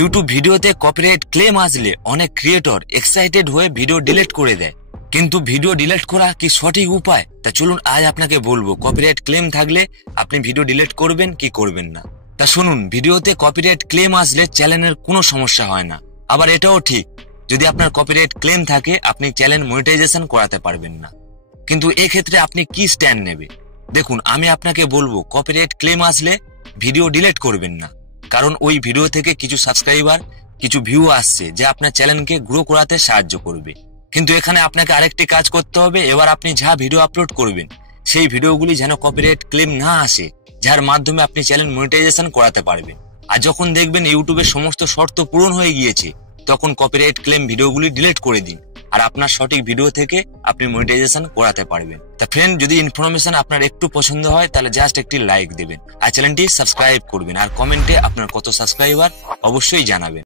YouTube ভিডিওতে copyright claim আসলে অনেক ক্রিয়েটর এক্সাইটেড হয়ে ভিডিও ডিলিট করে দেয়, কিন্তু ভিডিও ডিলিট করা কি সঠিক উপায়? তা চলুন আজ আপনাকে বলবো কপিরাইট ক্লেম থাকলে আপনি ভিডিও ডিলিট করবেন কি করবেন না। তা শুনুন, ভিডিওতে কপিরাইট ক্লেম আসলে চ্যানেলের কোনো সমস্যা হয় না। আবার এটাও ঠিক, যদি আপনার কপিরাইট ক্লেম থাকে আপনি চ্যানেল মনিটাইজেশন করাতে পারবেন না। কিন্তু এক্ষেত্রে আপনি কি স্ট্যান্ড নেবে? দেখুন, আমি আপনাকে বলবো কপিরাইট ক্লেম আসলে ভিডিও ডিলিট করবেন না, কারণ ওই ভিডিও থেকে কিছু সাবস্ক্রাইবার, কিছু ভিউ আসছে যা আপনার চ্যানেলকে গ্রো করাতে সাহায্য করবে। কিন্তু এখানে আপনাকে আরেকটি কাজ করতে হবে, এবার আপনি যা ভিডিও আপলোড করবেন সেই ভিডিওগুলি যেন কপিরাইট ক্লেম না আসে, যার মাধ্যমে আপনি চ্যানেল মনিটাইজেশন করাতে পারবেন। আর যখন দেখবেন ইউটিউবের সমস্ত শর্ত পূরণ হয়ে গিয়েছে, তখন কপিরাইট ক্লেম ভিডিওগুলি ডিলিট করে দিন, আর আপনার সঠিক ভিডিও থেকে আপনি মনিটাইজেশন করাতে পারবেন। তা ফ্রেন্ড, যদি ইনফরমেশন আপনার একটু পছন্দ হয় তাহলে জাস্ট একটি লাইক দেবেন আর চ্যানেলটি সাবস্ক্রাইব করবেন, আর কমেন্টে আপনার কত সাবস্ক্রাইবার অবশ্যই জানাবেন।